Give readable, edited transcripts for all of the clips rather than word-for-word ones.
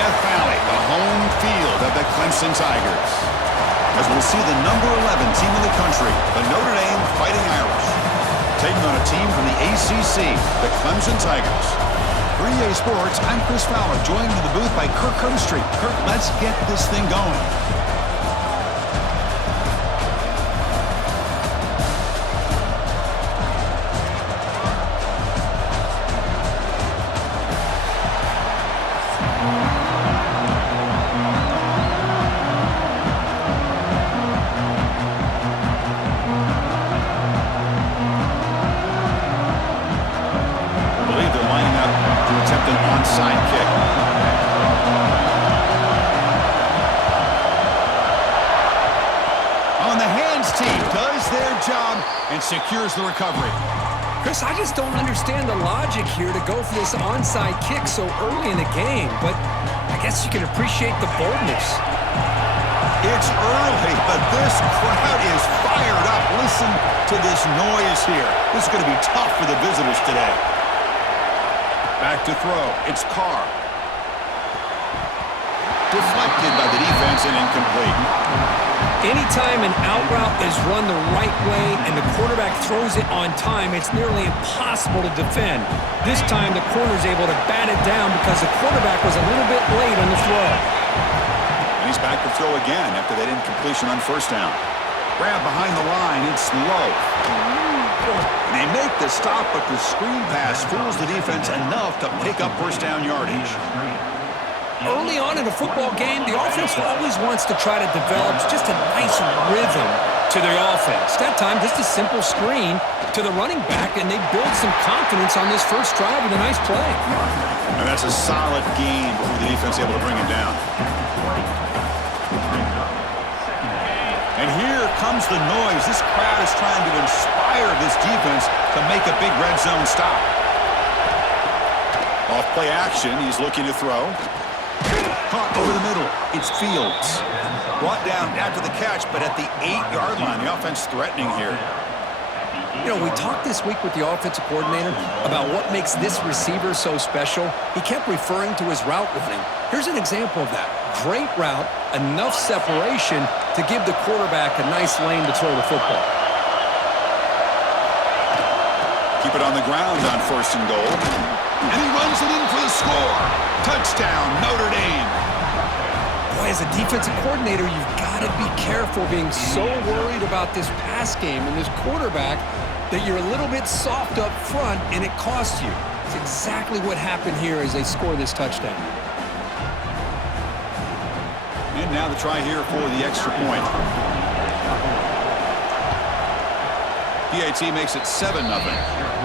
Death Valley, the home field of the Clemson Tigers. As we'll see the number 11 team in the country, the Notre Dame Fighting Irish, taking on a team from the ACC, the Clemson Tigers. For EA Sports, I'm Chris Fowler, joined in the booth by Kirk Herbstreit. Kirk, let's get this thing going. Secures the recovery. Chris, I just don't understand the logic here to go for this onside kick so early in the game, but I guess you can appreciate the boldness. It's early, but this crowd is fired up. Listen to this noise here. This is going to be tough for the visitors today. Back to throw. It's Carr. Deflected by the defense and incomplete. Anytime an out route is run the right way and the quarterback throws it on time, it's nearly impossible to defend. This time, the corner is able to bat it down because the quarterback was a little bit late on the throw. And he's back to throw again after that incompletion on first down. Grab behind the line. It's low. And they make the stop, but the screen pass fools the defense enough to pick up first down yardage. Early on in a football game, the offense always wants to try to develop just a nice rhythm to their offense. That time, just a simple screen to the running back, and they build some confidence on this first drive with a nice play. And that's a solid game before the defense able to bring it down. And here comes the noise. This crowd is trying to inspire this defense to make a big red zone stop. Off play action, he's looking to throw. Caught over the middle. It's Fields. Brought down after the catch, but at the 8-yard line. The offense threatening here. You know, we talked this week with the offensive coordinator about what makes this receiver so special. He kept referring to his route running. Here's an example of that. Great route, enough separation to give the quarterback a nice lane to throw the football. Keep it on the ground on first and goal. And he runs it in for the score. Touchdown, Notre Dame. Boy, as a defensive coordinator, you've got to be careful being so worried about this pass game and this quarterback that you're a little bit soft up front and it costs you. It's exactly what happened here as they score this touchdown. And now the try here for the extra point. PAT makes it 7-0.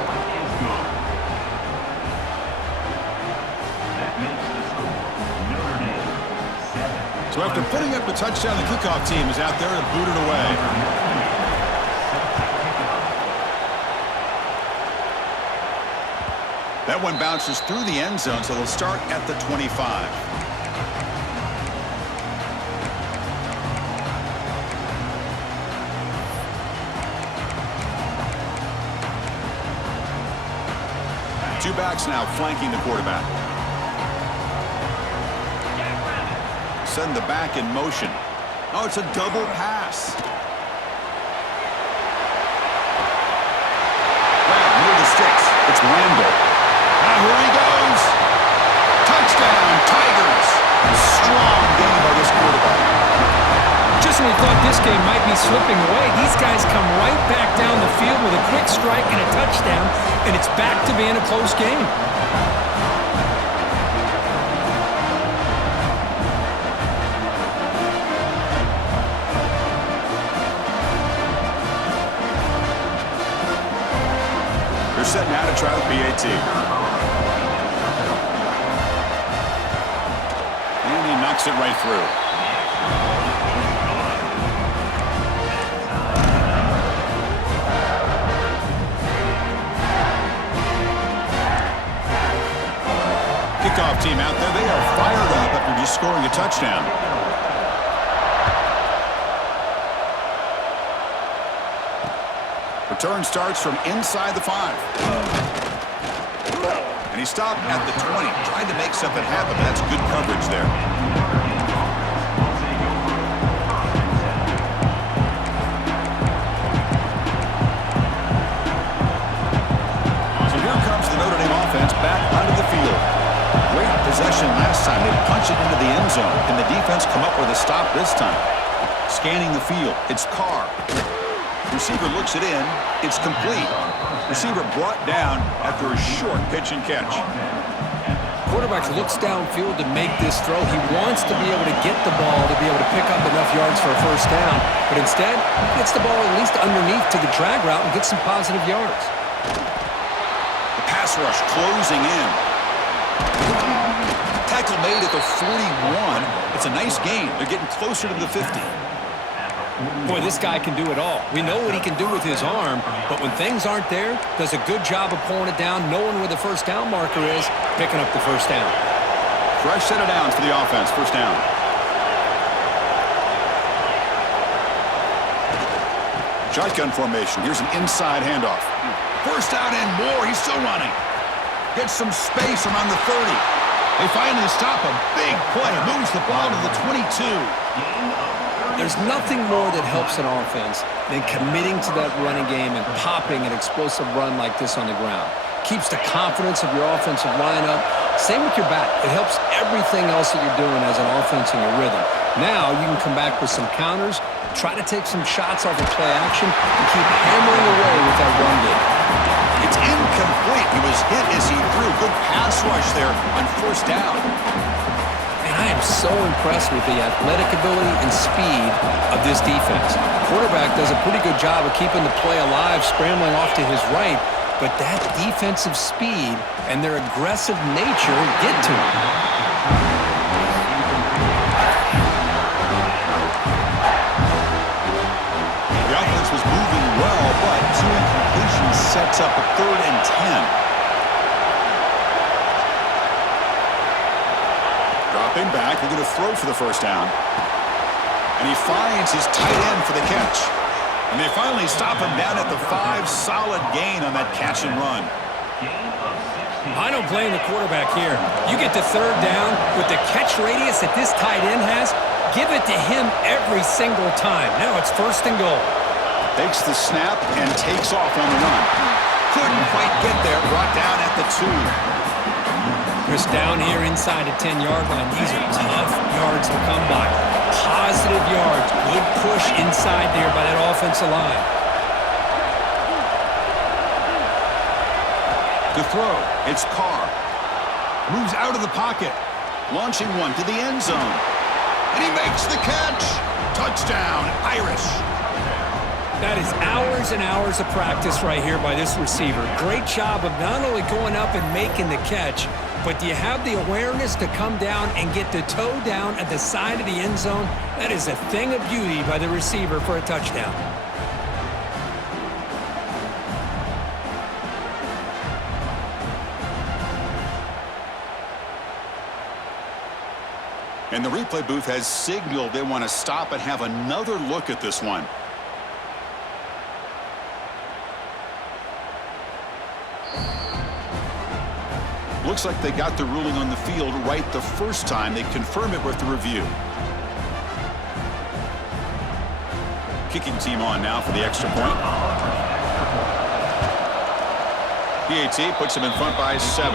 So after putting up the touchdown, the kickoff team is out there to boot it away. That one bounces through the end zone, so they'll start at the 25. Two backs now flanking the quarterback. Send the back in motion. Oh, it's a double pass. Grab near the sticks. It's Randall. Now here he goes. Touchdown, Tigers. Strong game by this quarterback. Just when we thought this game might be slipping away, these guys come right back down the field with a quick strike and a touchdown, and it's back to being a close game. Set now to try the PAT. And he knocks it right through. Kickoff team out there. They are fired up after just scoring a touchdown. Return starts from inside the 5. And He stopped at the 20, trying to make something happen. That's good coverage there. So here comes the Notre Dame offense back onto the field. Great possession last time. They punch it into the end zone. Can the defense come up with a stop this time? Scanning the field. It's Carr. Receiver looks it in. It's complete. Receiver brought down after a short pitch and catch. Quarterback looks downfield to make this throw. He wants to be able to get the ball to be able to pick up enough yards for a first down. But instead, he gets the ball at least underneath to the drag route and gets some positive yards. The pass rush closing in. Tackle made at the 41. It's a nice gain. They're getting closer to the 50. Boy, this guy can do it all. We know what he can do with his arm, but when things aren't there, does a good job of pulling it down, knowing where the first down marker is, picking up the first down. Fresh set of downs for the offense. First down. Shotgun formation. Here's an inside handoff. First down and more. He's still running. Gets some space around the 30. They finally stop him. Big play. Moves the ball to the 22. There's nothing more that helps an offense than committing to that running game and popping an explosive run like this on the ground. Keeps the confidence of your offensive lineup. Same with your back. It helps everything else that you're doing as an offense in your rhythm. Now you can come back with some counters, try to take some shots off of play action, and keep hammering away with that run game. It's incomplete. He was hit as he threw. Good pass rush there on first down. I am so impressed with the athletic ability and speed of this defense. Quarterback does a pretty good job of keeping the play alive, scrambling off to his right, but that defensive speed and their aggressive nature get to him. The offense was moving well, but two incompletions sets up a 3rd and 10. Dropping back, they're going to throw for the first down. And he finds his tight end for the catch. And they finally stop him down at the 5. Solid gain on that catch and run. I don't blame the quarterback here. You get the 3rd down with the catch radius that this tight end has, give it to him every single time. Now it's 1st and goal. Takes the snap and takes off on the run. Couldn't quite get there, brought down at the 2. Chris, down here inside the 10-yard line, these are tough yards to come by. Positive yards. Good push inside there by that offensive line. To throw, it's Carr. Moves out of the pocket. Launching one to the end zone. And he makes the catch. Touchdown, Irish. That is hours and hours of practice right here by this receiver. Great job of not only going up and making the catch, but do you have the awareness to come down and get the toe down at the side of the end zone? That is a thing of beauty by the receiver for a touchdown. And the replay booth has signaled they want to stop and have another look at this one. Looks like they got the ruling on the field right the first time. They confirm it with the review. Kicking team on now for the extra point. PAT puts them in front by 7.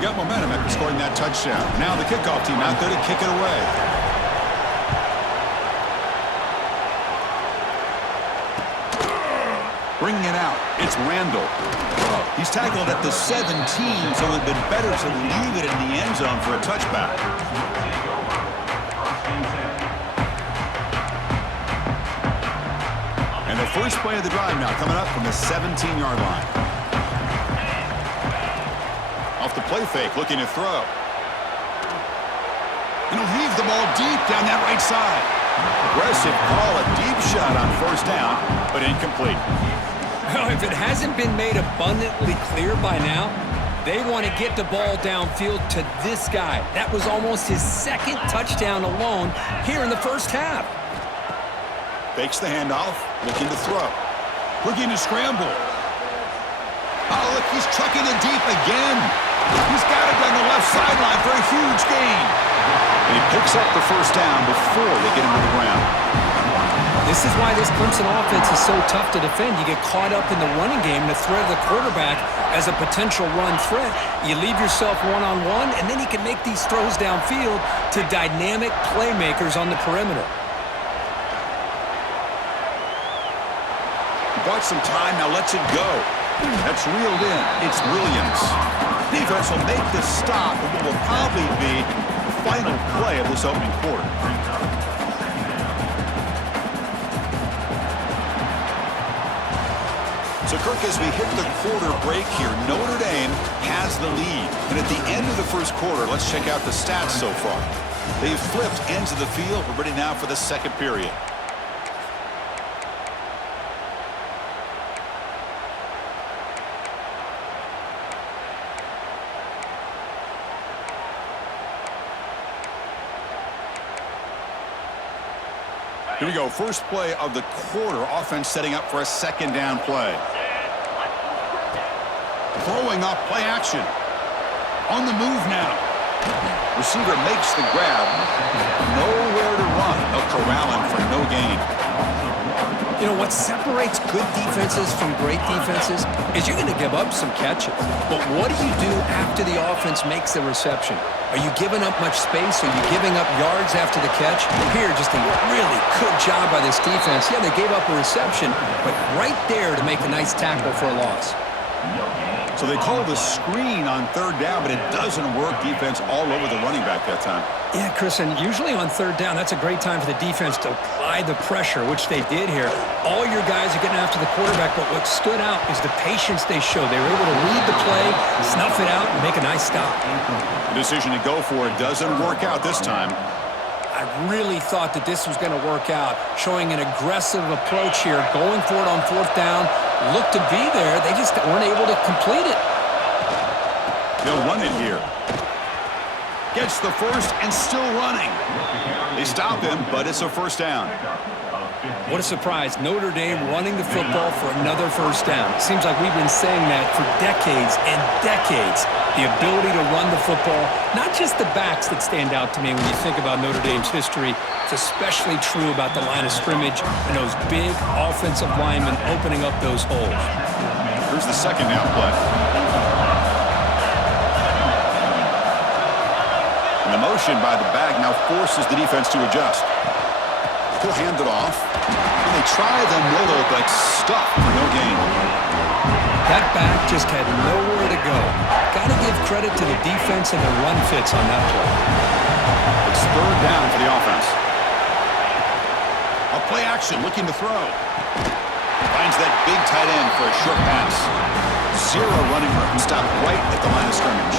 Got momentum after scoring that touchdown. Now the kickoff team out there to kick it away. Bringing it out, it's Randall. He's tackled at the 17, so it would have been better to leave it in the end zone for a touchback. And the first play of the drive now coming up from the 17-yard line. Off the play fake, looking to throw. And he'll heave the ball deep down that right side. Aggressive call, a deep shot on first down, but incomplete. Well, if it hasn't been made abundantly clear by now, they want to get the ball downfield to this guy. That was almost his 2nd touchdown alone here in the first half. Fakes the handoff, looking to throw. Looking to scramble. Oh, look, he's chucking it deep again. He's got it down the left sideline for a huge gain. And he picks up the first down before they get him to the ground. This is why this Clemson offense is so tough to defend. You get caught up in the running game, the threat of the quarterback as a potential run threat. You leave yourself one-on-one, and then he can make these throws downfield to dynamic playmakers on the perimeter. He bought some time, now lets it go. That's reeled in. It's Williams. Defense will make this stop, and what will probably be the final play of this opening quarter. So, Kirk, as we hit the quarter break here, Notre Dame has the lead. And at the end of the first quarter, let's check out the stats so far. They've flipped ends of the field. We're ready now for the second period. Here we go. First play of the quarter. Offense setting up for a second down play. Throwing up, play action. On the move now. Receiver makes the grab. Nowhere to run. They'll corral him for no gain. You know, what separates good defenses from great defenses is you're going to give up some catches. But what do you do after the offense makes the reception? Are you giving up much space? Are you giving up yards after the catch? Here, just a really good job by this defense. Yeah, they gave up a reception, but right there to make a nice tackle for a loss. So they call the screen on third down, but it doesn't work. Defense all over the running back that time. Yeah, Chris, and usually on third down, that's a great time for the defense to apply the pressure, which they did here. All your guys are getting after the quarterback, but what stood out is the patience they showed. They were able to read the play, snuff it out, and make a nice stop. The decision to go for it doesn't work out this time. I really thought that this was going to work out, showing an aggressive approach here, going for it on fourth down, looked to be there. They just weren't able to complete it. They'll run it here. Gets the first and still running. They stop him, but it's a first down. What a surprise. Notre Dame running the football for another first down. It seems like we've been saying that for decades and decades. The ability to run the football, not just the backs that stand out to me when you think about Notre Dame's history. It's especially true about the line of scrimmage and those big offensive linemen opening up those holes. Here's the second down play. And the motion by the back now forces the defense to adjust. He'll hand it off. And they try the middle, but stuck for no gain. That back just had nowhere to go. Got to give credit to the defense and the run fits on that play. It's third down for the offense. A play action, looking to throw. Finds that big tight end for a short pass. Zero running room. Stopped right at the line of scrimmage.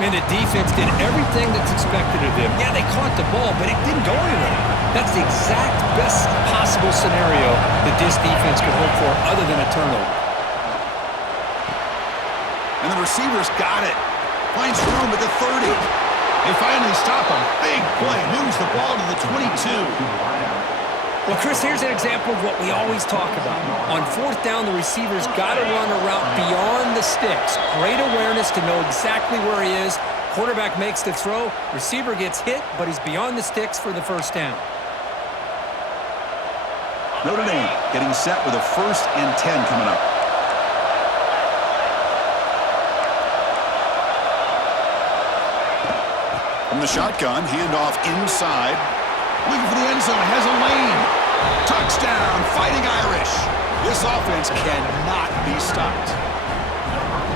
Man, the defense did everything that's expected of them. Yeah, they caught the ball, but it didn't go anywhere. That's the exact best possible scenario that this defense could hope for other than a turnover. And the receivers got it. Finds room at the 30. They finally stop him. Big play. Moves the ball to the 22. Well, Chris, here's an example of what we always talk about. On fourth down, the receiver's got to run a route beyond the sticks. Great awareness to know exactly where he is. Quarterback makes the throw. Receiver gets hit, but he's beyond the sticks for the first down. Notre Dame getting set with a 1st and 10 coming up. From the shotgun, handoff inside. Looking for the end zone, has a lane. Touchdown, Fighting Irish. This offense cannot be stopped.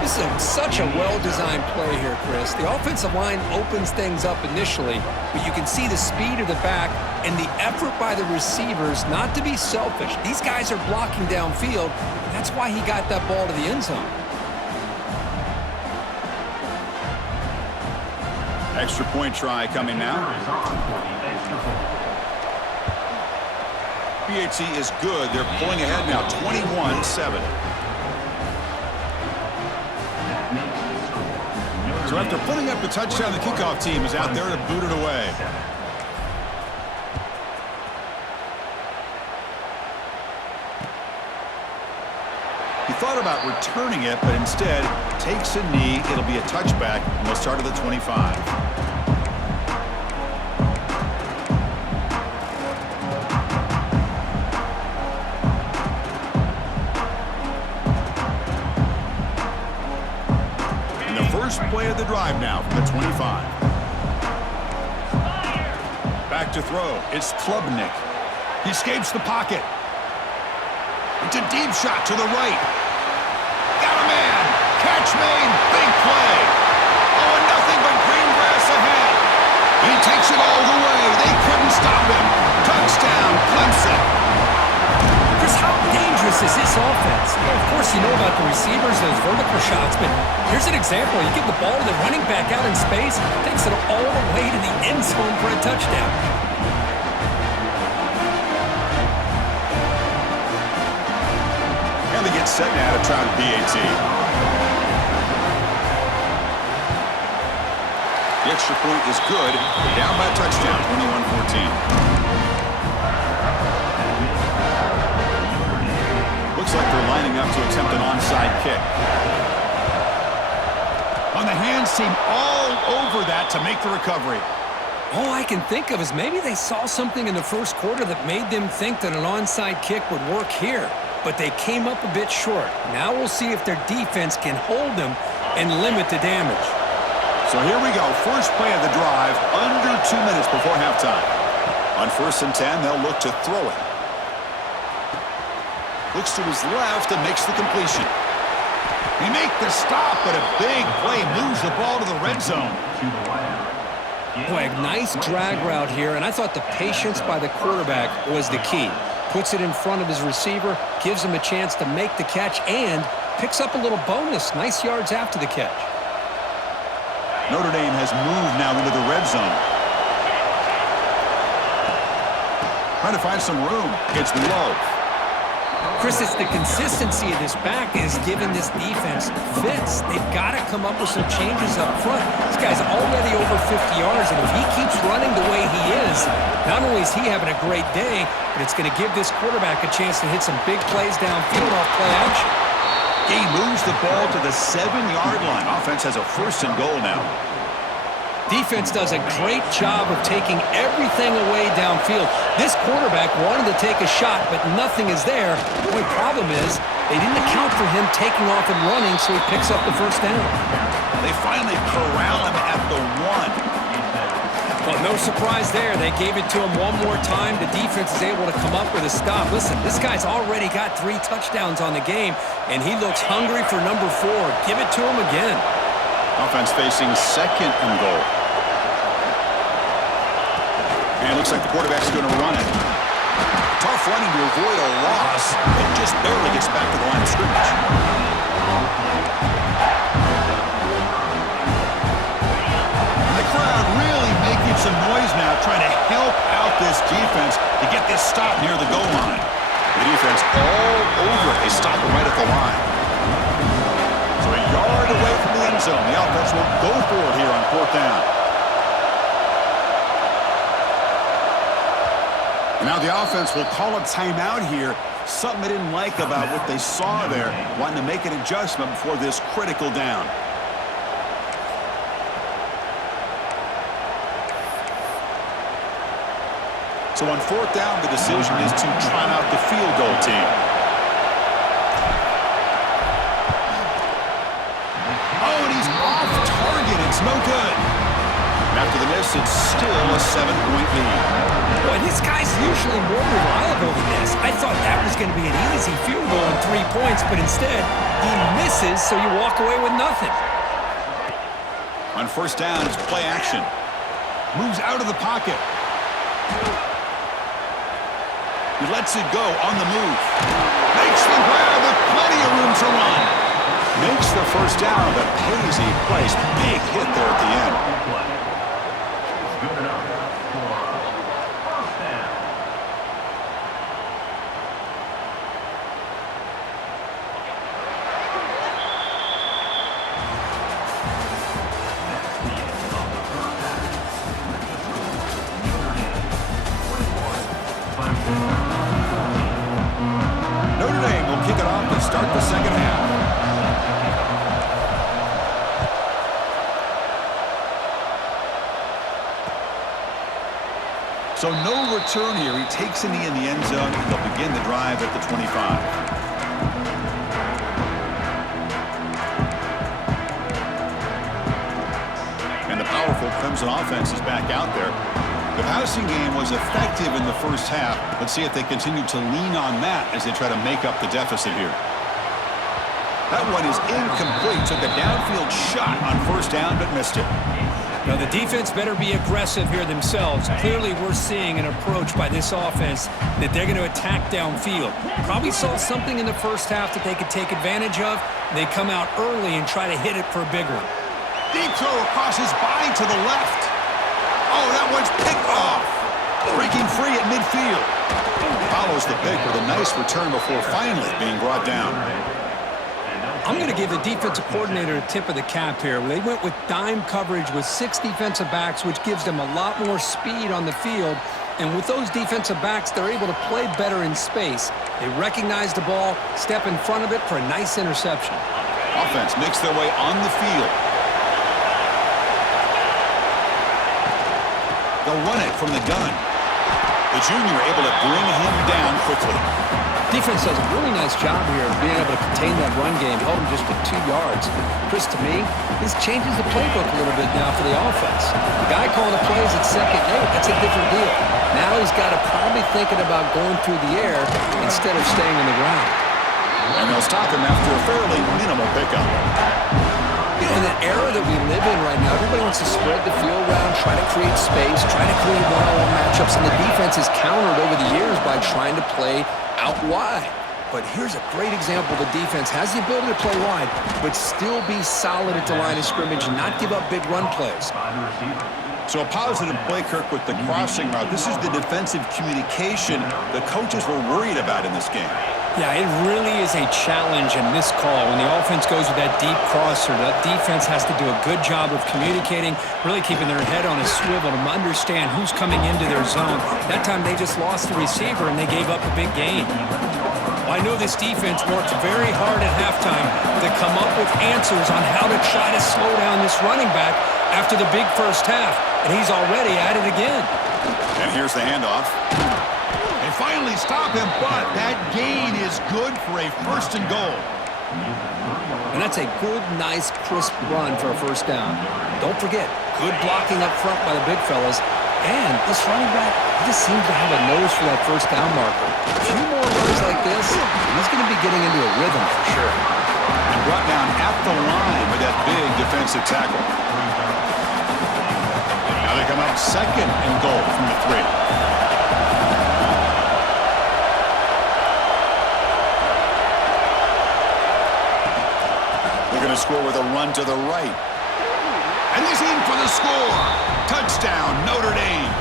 This is such a well-designed play here, Chris. The offensive line opens things up initially, but you can see the speed of the back and the effort by the receivers not to be selfish. These guys are blocking downfield, and that's why he got that ball to the end zone. Extra point try coming now. PHC is good. They're pulling ahead now, 21-7. So after putting up the touchdown, the kickoff team is out there to boot it away. He thought about returning it, but instead takes a knee. It'll be a touchback, and they'll start at the 25. And the first play of the drive now from the 25. Back to throw. It's Klubnik. He escapes the pocket. It's a deep shot to the right. Got a man. Catch made. Big play. Oh, and nothing but green grass ahead. He takes it all the way. They couldn't stop him. Touchdown, Clemson. Chris, how dangerous is this offense? Of course, you know about the receivers, those vertical shots, but here's an example. You give the ball to the running back out in space, takes it all the way to the end zone for a touchdown. And they get set now to try the PAT. The extra point is good. Down by a touchdown, 21-14. Looks like they're lining up to attempt an onside kick. On the hands team all over that to make the recovery. All I can think of is maybe they saw something in the first quarter that made them think that an onside kick would work here, but they came up a bit short. Now we'll see if their defense can hold them and limit the damage. So here we go. First play of the drive, under 2 minutes before halftime. On 1st and 10, they'll look to throw it. Looks to his left and makes the completion. He make the stop, but a big play moves the ball to the red zone. Boy, a nice drag route here, and I thought the patience by the quarterback was the key. Puts it in front of his receiver, gives him a chance to make the catch, and picks up a little bonus. Nice yards after the catch. Notre Dame has moved now into the red zone. Trying to find some room. It's low. Chris, it's the consistency of this back is giving this defense fits. They've got to come up with some changes up front. This guy's already over 50 yards, and if he keeps running the way he is, not only is he having a great day, but it's going to give this quarterback a chance to hit some big plays downfield off play action. He moves the ball to the 7-yard line. Offense has a 1st and goal now. Defense does a great job of taking everything away downfield. This quarterback wanted to take a shot, but nothing is there. The only problem is they didn't account for him taking off and running, so he picks up the 1st down. They finally corral him at the 1. Well, no surprise there. They gave it to him one more time. The defense is able to come up with a stop. Listen, this guy's already got 3 touchdowns on the game, and he looks hungry for number 4. Give it to him again. Offense facing 2nd and goal. And it looks like the quarterback's going to run it. Tough running to avoid a loss. It just barely gets back to the line of scrimmage. And the crowd really making some noise now, trying to help out this defense to get this stop near the goal line. The defense all over it. They stop it right at the line. So a yard away from the end zone. The offense will go for it here on 4th down. Now the offense will call a timeout here. Something they didn't like about what they saw there. Wanting to make an adjustment before this critical down. So on 4th down, the decision is to try out the field goal team. Oh, and he's off target. It's no good. After the miss, it's still a 7-point lead. Boy, this guy's usually more reliable than this. I thought that was going to be an easy field goal and 3 points, but instead, he misses, so you walk away with nothing. On 1st down, it's play action. Moves out of the pocket. He lets it go on the move. Makes the grab with plenty of room to run. Makes the 1st down, but pays a price. Big hit there at the end. Good enough for 1st down. Notre Dame will kick it off to start the second half. So no return here. He takes a knee in the end zone, and they'll begin the drive at the 25. Powerful Clemson offense is back out there. The passing game was effective in the first half. Let's see if they continue to lean on that as they try to make up the deficit here. That one is incomplete. Took a downfield shot on first down, but missed it. Now, the defense better be aggressive here themselves. Clearly, we're seeing an approach by this offense that they're going to attack downfield. Probably saw something in the first half that they could take advantage of. They come out early and try to hit it for a big one. Deep throw across his body to the left. Oh, that one's picked off. Breaking free at midfield. Follows the pick with a nice return before finally being brought down. I'm going to give the defensive coordinator a tip of the cap here. They went with dime coverage with 6 defensive backs, which gives them a lot more speed on the field. And with those defensive backs, they're able to play better in space. They recognize the ball, step in front of it for a nice interception. Offense makes their way on the field. They'll run it from the gun. The junior able to bring him down quickly. Defense does a really nice job here of being able to contain that run game, held him just to 2 yards. Chris, to me, this changes the playbook a little bit now for the offense. The guy calling the plays at second, that's a different deal. Now he's got to probably thinking about going through the air instead of staying on the ground. And they'll stop him after a fairly minimal pickup. In the era that we live in right now, everybody wants to spread the field around, try to create space, try to create one-on-one matchups, and the defense is countered over the years by trying to play out wide. But here's a great example. The defense has the ability to play wide, but still be solid at the line of scrimmage and not give up big run plays. So a positive play, Kirk, with the crossing route. This is the defensive communication the coaches were worried about in this game. Yeah, it really is a challenge in this call. When the offense goes with that deep crosser, that defense has to do a good job of communicating, really keeping their head on a swivel to understand who's coming into their zone. That time they just lost the receiver and they gave up a big gain. Well, I know this defense worked very hard at halftime to come up with answers on how to try to slow down this running back after the big first half, and he's already at it again. And here's the handoff. Finally stop him, but that gain is good for a 1st and goal. And that's a good, nice, crisp run for a first down. Don't forget, good blocking up front by the big fellas. And this running back, he just seems to have a nose for that first down marker. A few more runs like this, and he's going to be getting into a rhythm for sure. And brought down at the line with that big defensive tackle. Now they come up 2nd and goal from the 3. Going to score with a run to the right. And he's in for the score. Touchdown, Notre Dame.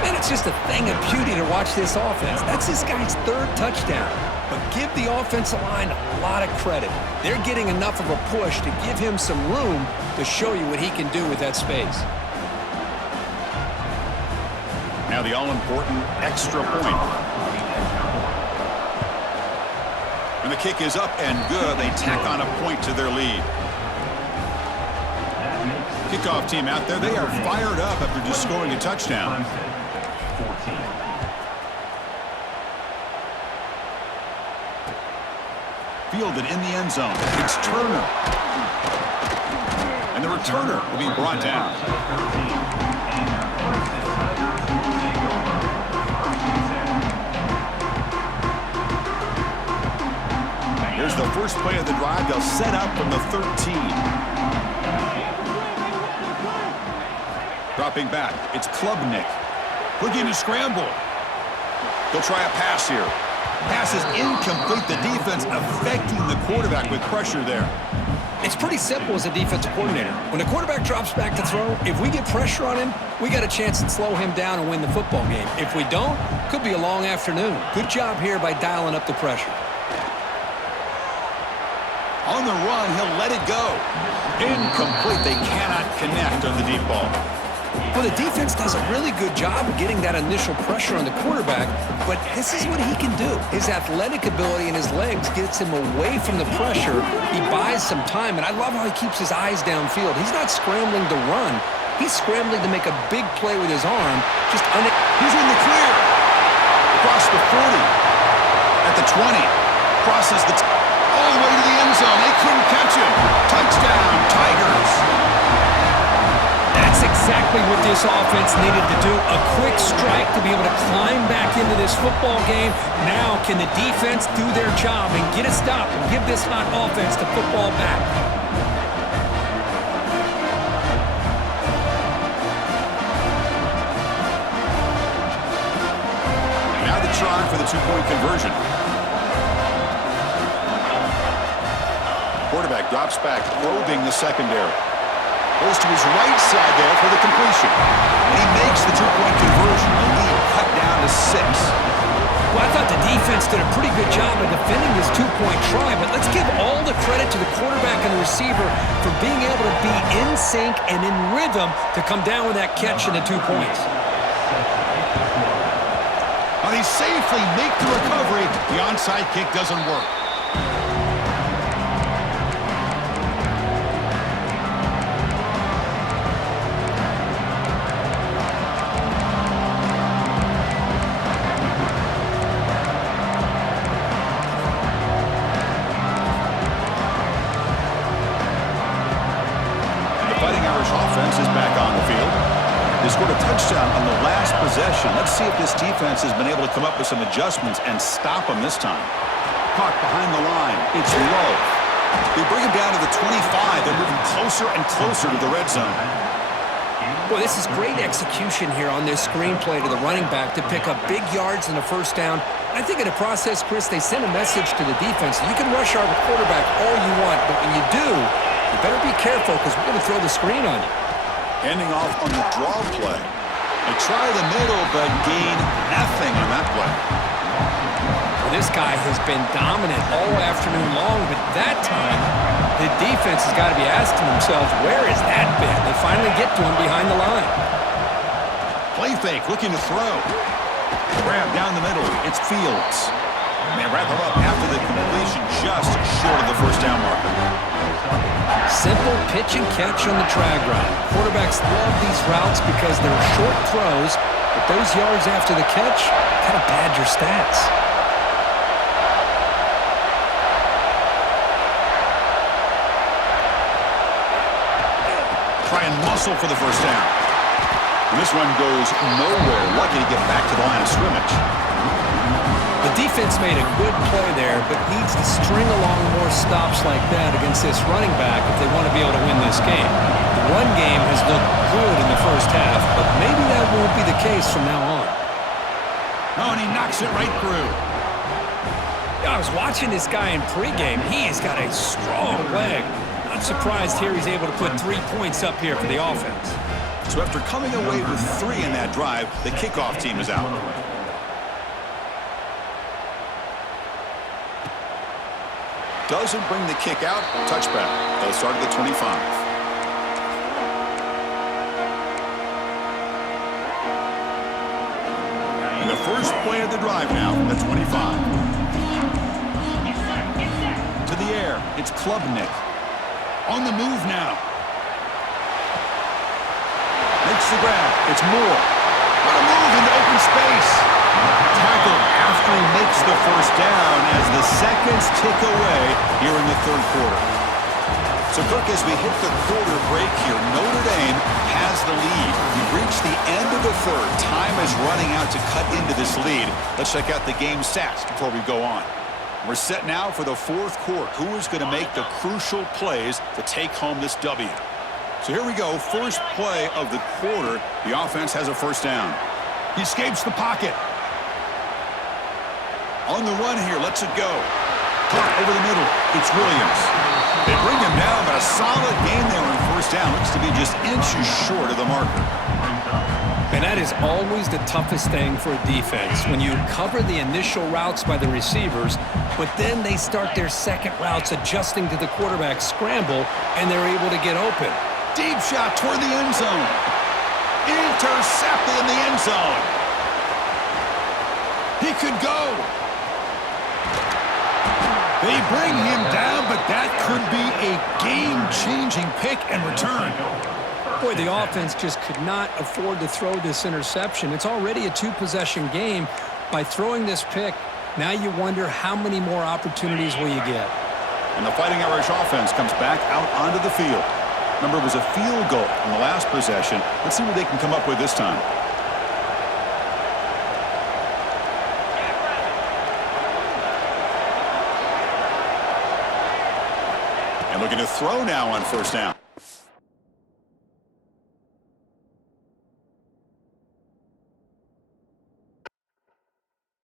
Man, it's just a thing of beauty to watch this offense. That's this guy's 3rd touchdown. But give the offensive line a lot of credit. They're getting enough of a push to give him some room to show you what he can do with that space. Now the all-important extra point. And the kick is up and good. They tack on a point to their lead. Kickoff team out there, they are fired up after just scoring a touchdown. Fielded in the end zone. It's Turner. And the returner will be brought down. Here's the first play of the drive. They'll set up from the 13. Dropping back, it's Klubnik. Looking to scramble. They'll try a pass here. Pass is incomplete. The defense affecting the quarterback with pressure there. It's pretty simple as a defensive coordinator. When the quarterback drops back to throw, if we get pressure on him, we got a chance to slow him down and win the football game. If we don't, could be a long afternoon. Good job here by dialing up the pressure. On the run, he'll let it go. Incomplete. They cannot connect on the deep ball. Well, the defense does a really good job of getting that initial pressure on the quarterback, but this is what he can do. His athletic ability and his legs gets him away from the pressure. He buys some time, and I love how he keeps his eyes downfield. He's not scrambling to run. He's scrambling to make a big play with his arm. He's in the clear. Across the 40. At the 20. Crosses all the way to the end zone. They couldn't catch him. Touchdown, Tigers. That's exactly what this offense needed to do. A quick strike to be able to climb back into this football game. Now can the defense do their job and get a stop and give this hot offense the football back? And now the try for the two-point conversion. Quarterback drops back, probing the secondary. Goes to his right side there for the completion. And he makes the two-point conversion. The lead cut down to 6. Well, I thought the defense did a pretty good job of defending this two-point try, but let's give all the credit to the quarterback and the receiver for being able to be in sync and in rhythm to come down with that catch and the 2 points. Now they safely make the recovery. The onside kick doesn't work. Offense is back on the field. They scored a touchdown on the last possession. Let's see if this defense has been able to come up with some adjustments and stop them this time. Caught behind the line. It's low. They bring him down to the 25. They're moving closer and closer to the red zone. Boy, this is great execution here on this screenplay to the running back to pick up big yards in the first down. I think in the process, Chris, they send a message to the defense. You can rush our quarterback all you want, but when you do, you better be careful because we're going to throw the screen on you. Handing off on the draw play. They try the middle, but gain nothing on that play. Well, this guy has been dominant all afternoon long, but that time, the defense has got to be asking themselves, where has that been? They finally get to him behind the line. Play fake, looking to throw. Grab down the middle. It's Fields. And they wrap him up after the completion just short of the first down marker. Simple pitch and catch on the drag route. Quarterbacks love these routes because they're short throws, but those yards after the catch kind of pad your stats. Try and muscle for the first down. And this one goes nowhere. Lucky to get back to the line of scrimmage. The defense made a good play there, but needs to string along more stops like that against this running back if they want to be able to win this game. The run game has looked good in the first half, but maybe that won't be the case from now on. Oh, and he knocks it right through. I was watching this guy in pregame. He's got a strong leg. Not surprised here he's able to put 3 points up here for the offense. So after coming away with 3 in that drive, the kickoff team is out. Doesn't bring the kick out. Touchback. They'll start at the 25. And the first play of the drive now from the 25. To the air. It's Klubnik. On the move now. Makes the grab. It's Moore. What a move into open space. Tackled after he makes the first down as the seconds tick away here in the third quarter. So, Kirk, as we hit the quarter break here, Notre Dame has the lead. We've reached the end of the third. Time is running out to cut into this lead. Let's check out the game stats before we go on. We're set now for the fourth quarter. Who is going to make the crucial plays to take home this W? So here we go. First play of the quarter. The offense has a first down. He escapes the pocket. On the run here, lets it go. Caught over the middle. It's Williams. They bring him down, but a solid gain there on first down. Looks to be just inches short of the marker. And that is always the toughest thing for a defense, when you cover the initial routes by the receivers, but then they start their second routes adjusting to the quarterback scramble, and they're able to get open. Deep shot toward the end zone. Intercepted in the end zone. He could go. They bring him down, but that could be a game-changing pick and return. Boy, the offense just could not afford to throw this interception. It's already a two-possession game. By throwing this pick, now you wonder how many more opportunities will you get. And the Fighting Irish offense comes back out onto the field. Remember, it was a field goal in the last possession. Let's see what they can come up with this time. And looking to throw now on first down.